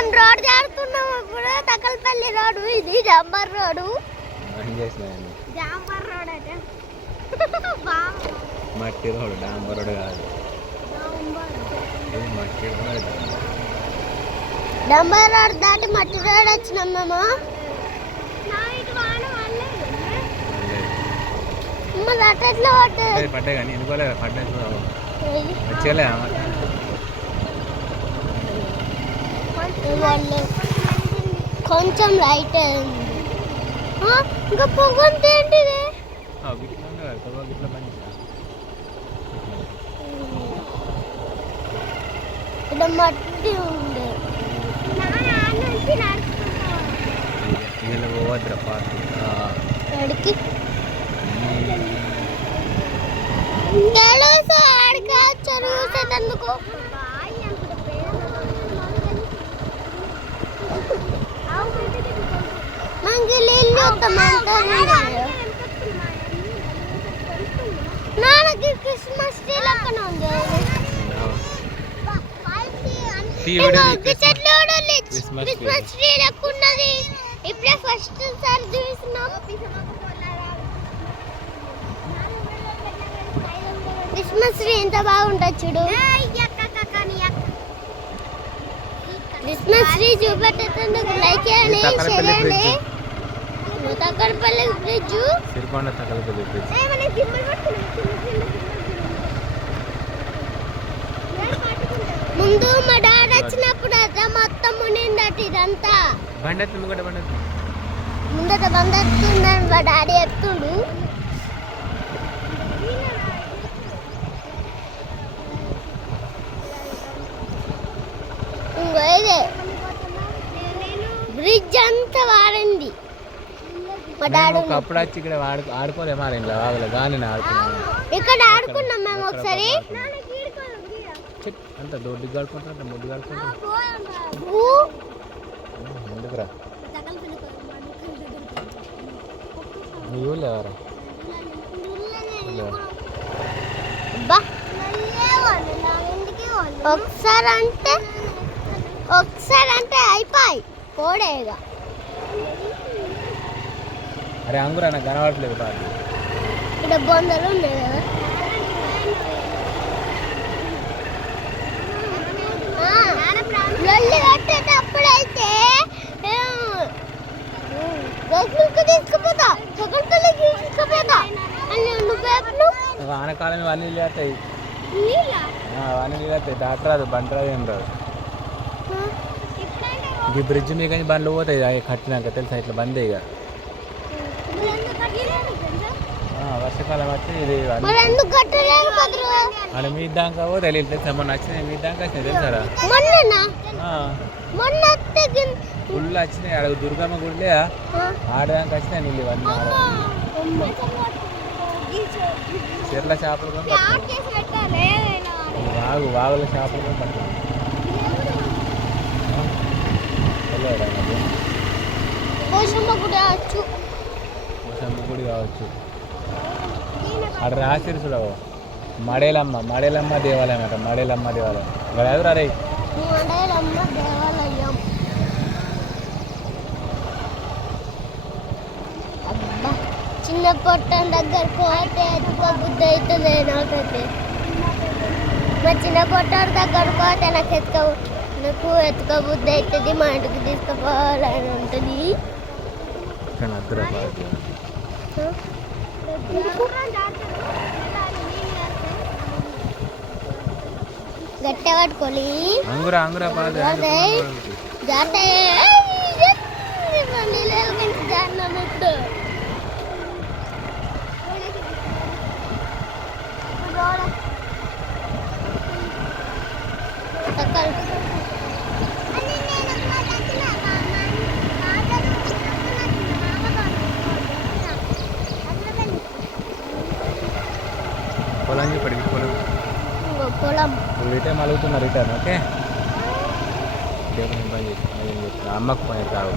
మేము రోడ్ చేరుతున్నాం ఇప్పుడు తకల్పల్లి రోడ్డు ఇది జాంబర్ రోడ్డు జాంబర్ రోడ్ అంటే మట్టి రోడ్ డాంబర్ రోడ్ కాదు మట్టి రోడ్ డాంబర్ రోడ్ దాటి మట్టి రోడ్ వచ్చినాం మేము అట్లా పడ్డాయి కానీ ఎందుకోలేదు పడ్డా వచ్చేలే కొంచెం రైట్ ఇంకా పొగంత ఏంటిది ఇక్కడ మట్టి ఉంది ఎడికి చదువుసేందుకు నాన్నకి క్రిస్మస్ ట్రీ లెక్కన ఉంది క్రిస్మస్ ట్రీ లెక్క ఉన్నది ఇప్పుడే ఫస్ట్ సారి చూస్తున్నాం క్రిస్మస్ ట్రీ ఎంత బాగుంటుంది చూడు క్రిస్మస్ ట్రీ చూపెట్టేందుకు లైక్ చేయండి షేర్ చేయండి తక్కడపల్లి బ్రిడ్జ్ సిరికొండ తక్కడపల్లి బ్రిడ్జ్ ముందు మా డాడీ వచ్చినప్పుడు అదే మొత్తం మునిందట ఇదంతా ముందట బందెత్తుందని మా డాడీ చెప్తుడు ఇదే బ్రిడ్జ్ అంతా వాడింది మా డాడీ అప్పుడు వచ్చి ఇక్కడ ఆడుకోలే మరి ఇంట్లో వాగలే కానీ ఇక్కడ ఆడుకున్నాం మేము ఒకసారి అంత దొడ్డికి ఆడుకుంటా ముద్దుగా ఆడుకుంటా ఎందుకురా మీ ఊళ్ళో ఎవరా ఒకసారి అంటే అయిపోయి పోడేగా అరే అంగురా నాకు కనబడట్లేదు బాగా ఇక్కడ బొందలు ఉన్నాయి కదా లొల్లి కట్టేటప్పుడైతే గోకుల్కి తీసుకుపోతా సగంపల్లికి తీసుకుపోతా అని వానకాలం ఇవన్నీ నీళ్ళు వేస్తాయి అవన్నీ నీళ్ళు వేస్తాయి డాక్టర్ రాదు బండి రాదు ఏం రాదు ఈ బ్రిడ్జ్ మీద కానీ బండ్లు పోతాయి కట్టినాక తెలుసా ఇట్లా బంద్ ఇక వర్షాకాలం వచ్చి ఇది మన మీ దాకా తెలియదు తెలుసా మొన్న వచ్చినాయి మీ దాకా వచ్చినాయి తెలుసారా ఫుల్ వచ్చినాయి అడుగు దుర్గమ్మ గుడిలే ఆడదాకా వచ్చినాయి నీళ్ళు ఇవన్నీ చెర్ల చేపలు వాగుల చేపలు పట్టు గుడి కావచ్చు అక్కడ రాసిరు చూడవు మడేలమ్మ దేవాలయం అట మడేలమ్మ దేవాలయం ఇక్కడ ఎదురా రే చిన్న పొట్టం దగ్గర పోతే బుద్ధి అవుతుంది నాకైతే మా చిన్న పొట్టాడు దగ్గర పోతే నాకు ఎత్తుక బుద్ధి అవుతుంది మా ఇంటికి తీసుకుపోవాలని ఉంటుంది గట్టే పట్టుకోలి పొలం చెప్పండి పొలం రిటర్న్ అలుగుతున్నా రిటర్న్ ఓకే అమ్మకు పోయి రావు